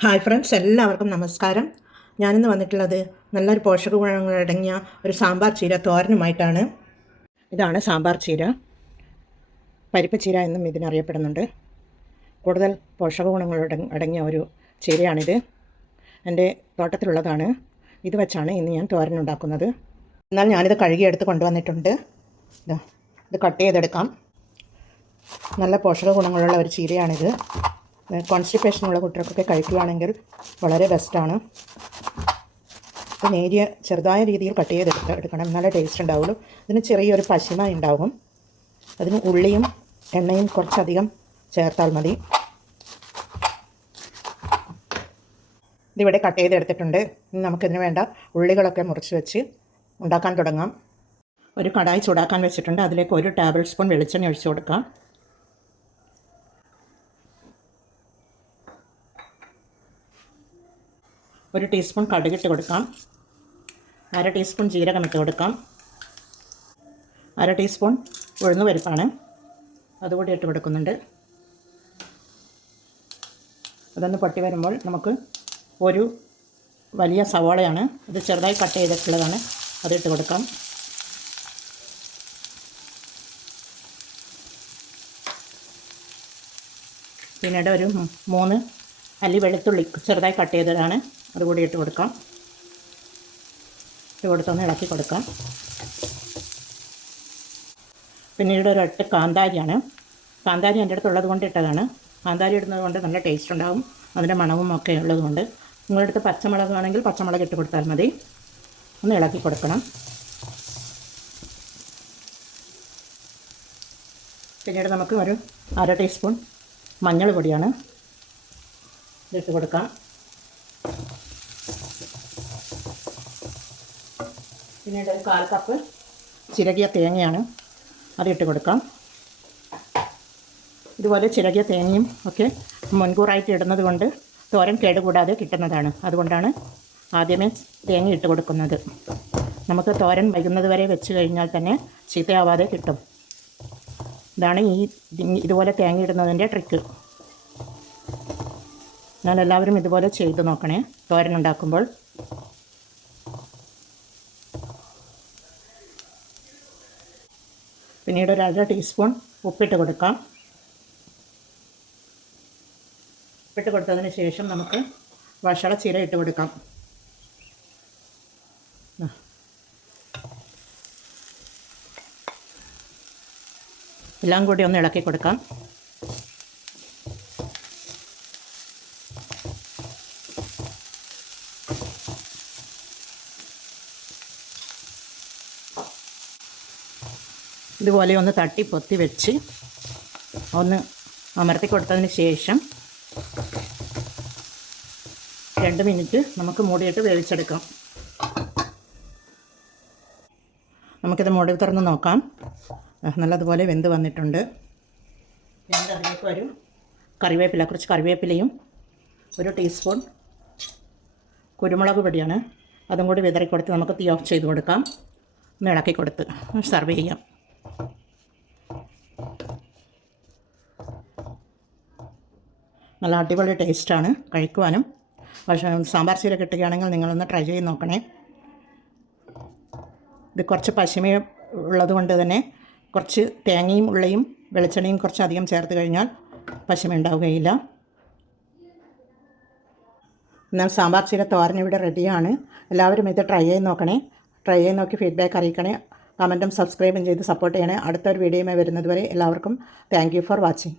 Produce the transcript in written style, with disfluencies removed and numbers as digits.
Hi friends, എല്ലാവർക്കും നമസ്കാരം. ഞാനിന്ന് വന്നിട്ടുള്ളത് നല്ലൊരു പോഷക ഗുണങ്ങളടങ്ങിയ ഒരു സാമ്പാർ ചീര തോരനുമായിട്ടാണ്. ഇതാണ് സാമ്പാർ ചീര. പരിപ്പ് ചീര എന്നും ഇതിനറിയപ്പെടുന്നുണ്ട്. കൂടുതൽ പോഷക ഗുണങ്ങൾ അടങ്ങിയ ഒരു ചീരയാണിത്. എൻ്റെ തോട്ടത്തിലുള്ളതാണ്. ഇത് വെച്ചാണ് ഇന്ന് ഞാൻ തോരനുണ്ടാക്കുന്നത്. എന്നാൽ ഞാനിത് കഴുകിയെടുത്ത് കൊണ്ടുവന്നിട്ടുണ്ട്. ഇത് കട്ട് ചെയ്തെടുക്കാം. നല്ല പോഷക ഗുണങ്ങളുള്ള ഒരു ചീരയാണിത്. കോൺസ്റ്റിപ്പേഷനുള്ള കുട്ടികൾക്കൊക്കെ കഴിക്കുകയാണെങ്കിൽ വളരെ ബെസ്റ്റാണ്. നേരിയ ചെറുതായ രീതിയിൽ കട്ട് ചെയ്തെടുക്കണം, നല്ല ടേസ്റ്റ് ഉണ്ടാവുള്ളൂ. ഇതിന് ചെറിയൊരു പശിമ ഉണ്ടാകും. അതിന് ഉള്ളിയും എണ്ണയും കുറച്ചധികം ചേർത്താൽ മതി. ഇതിവിടെ കട്ട് ചെയ്തെടുത്തിട്ടുണ്ട്. ഇനി നമുക്കിതിന് വേണ്ട ഉള്ളികളൊക്കെ മുറിച്ച് വെച്ച് ഉണ്ടാക്കാൻ തുടങ്ങാം. ഒരു കടായി ചൂടാക്കാൻ വെച്ചിട്ടുണ്ട്. അതിലേക്ക് 1 ടേബിൾ സ്പൂൺ വെളിച്ചെണ്ണ ഒഴിച്ച് കൊടുക്കാം. 1 ടീസ്പൂൺ കടുകിട്ട് കൊടുക്കാം. 1/2 ടീസ്പൂൺ ജീരകം ഇട്ട് കൊടുക്കാം. 1/2 ടീസ്പൂൺ ഉഴുന്ന് പരിപ്പാണ്, അതുകൂടി ഇട്ട് കൊടുക്കുന്നുണ്ട്. അതൊന്ന് പൊട്ടി വരുമ്പോൾ നമുക്ക് ഒരു വലിയ സവാളയാണ്, ഇത് ചെറുതായി കട്ട് ചെയ്തിട്ടുള്ളതാണ്, അതിട്ട് കൊടുക്കാം. പിന്നീട് ഒരു 3 അല്ലി വെളുത്തുള്ളി ചെറുതായി കട്ട് ചെയ്തതാണ്, അതുകൂടി ഇട്ട് കൊടുക്കാം. ഇട്ട് കൊടുത്തൊന്ന് ഇളക്കി കൊടുക്കാം. പിന്നീട് ഒരു 8 കാന്താരിയാണ്. കാന്താരി എൻ്റെ അടുത്തുള്ളത് കൊണ്ട് ഇട്ടതാണ്. കാന്താരി ഇടുന്നത് കൊണ്ട് നല്ല ടേസ്റ്റ് ഉണ്ടാകും, അതിൻ്റെ മണവും ഒക്കെ ഉള്ളതുകൊണ്ട്. നിങ്ങളുടെ അടുത്ത് പച്ചമുളക് ആണെങ്കിൽ പച്ചമുളക് ഇട്ട് കൊടുത്താൽ മതി. ഒന്ന് ഇളക്കി കൊടുക്കണം. പിന്നീട് നമുക്ക് ഒരു 1/2 ടീസ്പൂൺ മഞ്ഞൾ പൊടിയാണ്, ഇതിട്ട് കൊടുക്കാം. പിന്നീട് ഒരു 1/4 കപ്പ് ചിരകിയ തേങ്ങയാണ്, അതിട്ട് കൊടുക്കാം. ഇതുപോലെ ചിരകിയ തേങ്ങയും ഒക്കെ മുൻകൂറായിട്ട് ഇടുന്നത് കൊണ്ട് തോരൻ കേടുകൂടാതെ കിട്ടുന്നതാണ്. അതുകൊണ്ടാണ് ആദ്യമേ തേങ്ങ ഇട്ട് കൊടുക്കുന്നത്. നമുക്ക് തോരൻ വൈകുന്നത് വരെ വെച്ച് കഴിഞ്ഞാൽ തന്നെ ചീത്തയാവാതെ കിട്ടും. ഇതാണ് ഇതുപോലെ തേങ്ങ ഇടുന്നതിൻ്റെ ട്രിക്ക്. എന്നാൽ എല്ലാവരും ഇതുപോലെ ചെയ്ത് നോക്കണേ തോരൻ ഉണ്ടാക്കുമ്പോൾ. പിന്നീട് ഒരു 1/2 ടീസ്പൂൺ ഉപ്പിട്ട് കൊടുക്കാം. ഉപ്പിട്ട് കൊടുത്തതിന് ശേഷം നമുക്ക് വഷള ചീര ഇട്ട് കൊടുക്കാം. എല്ലാം കൂടി ഒന്ന് ഇളക്കി കൊടുക്കാം. ഇതുപോലെ ഒന്ന് തട്ടി പൊത്തി വെച്ച് ഒന്ന് അമർത്തി കൊടുത്തതിന് ശേഷം 2 മിനിറ്റ് നമുക്ക് മൂടിയിട്ട് വേവിച്ചെടുക്കാം. നമുക്കിത് മൂടി തുറന്ന് നോക്കാം. നല്ലതുപോലെ വെന്ത് വന്നിട്ടുണ്ട്. പിന്നീട് അതിലേക്ക് ഒരു കുറച്ച് കറിവേപ്പിലയും 1 ടീസ്പൂൺ കുരുമുളക് പൊടിയാണ്, അതും കൂടി വിതറി കൊടുത്ത് നമുക്ക് തീ ഓഫ് ചെയ്ത് കൊടുക്കാം. ഒന്ന് ഇളക്കി കൊടുത്ത് സെർവ് ചെയ്യാം. നല്ല അടിപൊളി ടേസ്റ്റാണ് കഴിക്കുവാനും. പക്ഷേ സാമ്പാർ ചീര കിട്ടുകയാണെങ്കിൽ നിങ്ങളൊന്ന് ട്രൈ ചെയ്ത് നോക്കണേ. ഇത് കുറച്ച് പശിമ ഉള്ളത് കൊണ്ട് തന്നെ കുറച്ച് തേങ്ങയും ഉള്ളിയും വെളിച്ചെണ്ണയും കുറച്ച് അധികം ചേർത്ത് കഴിഞ്ഞാൽ പശിമ ഉണ്ടാവുകയില്ല. എന്നാൽ സാമ്പാർ ചീര തോരൻ ഇവിടെ റെഡിയാണ്. എല്ലാവരും ഇത് ട്രൈ ചെയ്ത് നോക്കണേ. ട്രൈ ചെയ്ത് നോക്കി ഫീഡ്ബാക്ക് അറിയിക്കണേ. കമൻറ്റും സബ്സ്ക്രൈബും ചെയ്ത് സപ്പോർട്ട് ചെയ്യണേ. അടുത്തൊരു വീഡിയോയുമായി വരുന്നത് വരെ എല്ലാവർക്കും താങ്ക് യു ഫോർ വാച്ചിങ്.